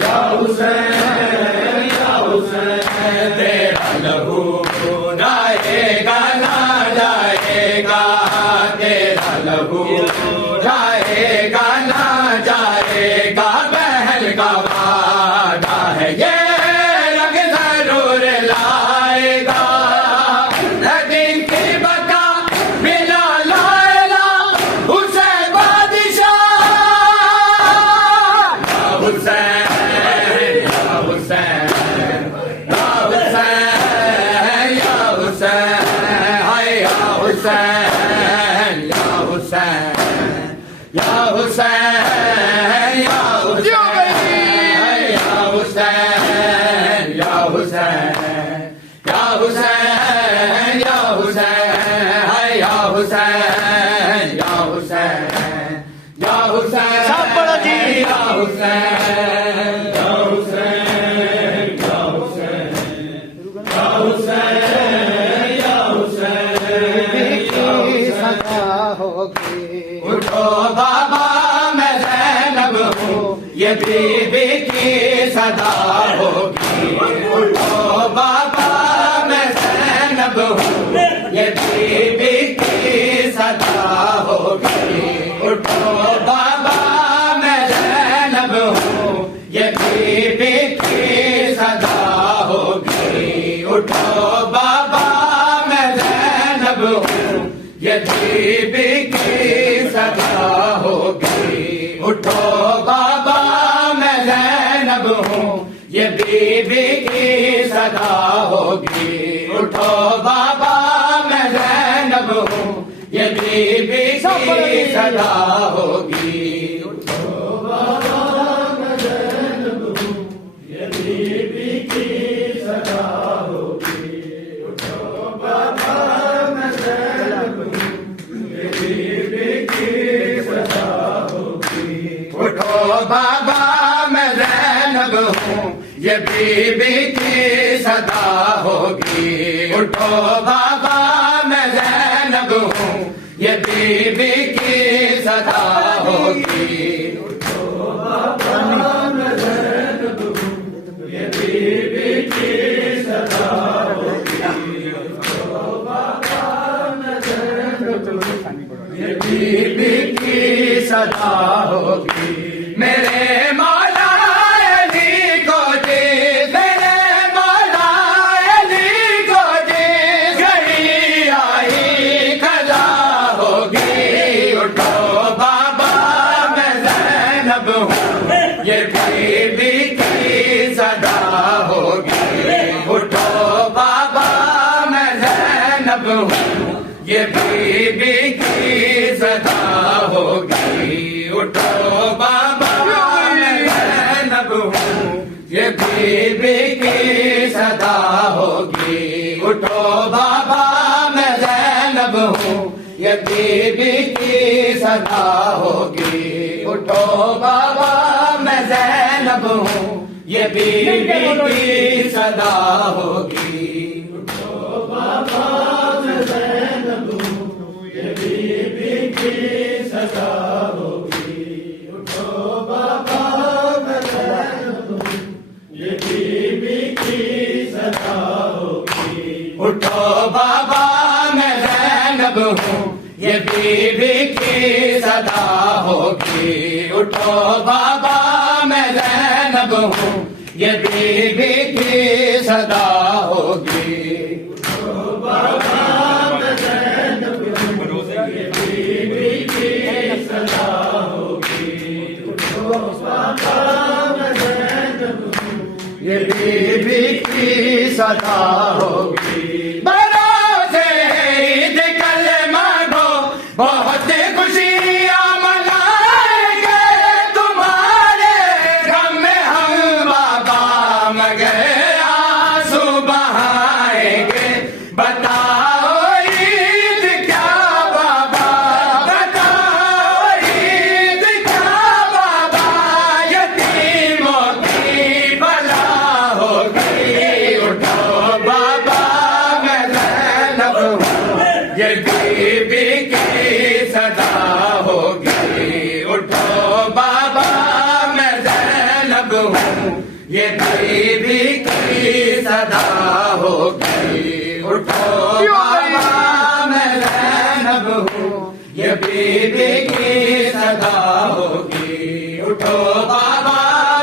या हुसैन तेरा लहू जाएगा ना जाएगा, तेरा लहू जाएगा ना जाएगा, बहन का वादा है ये रंग जरूर लाएगा, दिन की बका बिना लाएगा हुसैन बादशाह। हुसैन या हुसैन या हुसैन या हुसैन हाय या हुसैन या हुसैन या हुसैन या हुसैन या हुसैन या हुसैन या हुसैन हाय या हुसैन या हुसैन या हुसैन सापड़ा जी या हुसैन या हुसैन या हुसैन या हुसैन या हुसैन सदा होगी। उठो बाबा मैं ज़ैनब हूँ ये बीबी की सदा होगी। उठो बाबा मैं ज़ैनब हूँ ये बीबी की सदा होगी। उठो बाबा मैं ज़ैनब हूँ ये बीबी की सदा होगी। उठो बाबा मैं ज़ैनब हूँ ये बीबी की सदा होगी। उठो बाबा मैं ज़ैनब हूँ ये बीबी की सदा होगी। उठो बाबा मैं ज़ैनब हूँ ये बीबी की सदा होगी। उठो बाबा मैं ज़ैनब हूँ ये बीबी की सदा होगी। उठो बाबा मैं ज़ैनब हूँ ये बीबी की सदा होगी। उठो बाबा मैं ज़ैनब हूँ ये बीबी की सदा होगी। उठो बाबा मैं ज़ैनब हूँ ये बीबी की सदा होगी। उठो बाबा मैं ज़ैनब हूँ ये बीबी की सदा होगी। उठो बाबा मैं ज़ैनब हूँ ये बीबी की सदा होगी। मेरे मौला अली को दे, मेरे मौला अली को दे, घड़ी आई कदा होगी। उठो बाबा मैं ज़ैनब हूँ ये बीबी की सदा होगी। उठो बाबा मैं ज़ैनब हूँ ये बीबी की सदा होगी। उठो बाबा मैं ज़ैनब हूँ ये बीबी की सदा होगी। उठो बाबा मैं ज़ैनब हूँ ये बीबी की सदा होगी। उठो बाबा मैं ज़ैनब हूँ ये बीबी की सदा होगी। उठो बाबा मैं ज़ैनब हूँ ये बीबी की सदा होगी। उठो बाबा मैं ज़ैनब हूँ ये बीबी की सदा होगी। उठो बाबा मैं ज़ैनब हूँ ये बीबी की सदा होगी। उठो बाबा मैं ज़ैनब हूँ ये बीबी की सदा होगी। उठो बाबा मैं ज़ैनब हूँ ये बीबी की सदा होगी। उठो बाबा मैं ज़ैनब हूँ ये बीबी की सदा होगी। भरोसे ईद कल मांगो बहुत खुशियाँ मनाएंगे, तुम्हारे गम में हम बाबा मगर आंसू बहाएंगे। बताओ ईद क्या बाबा, बताओ ईद क्या बाबा, यतीमों की भला होगी। उठो बाबा ये बीबी की सदा होगी। उठो बाबा मैं ज़ैनब हूँ, ये बीबी की सदा होगी। उठो बाबा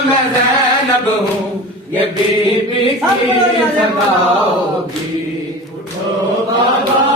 मैं ज़ैनब हूँ, ये बीबी की सदा होगी। उठो बाबा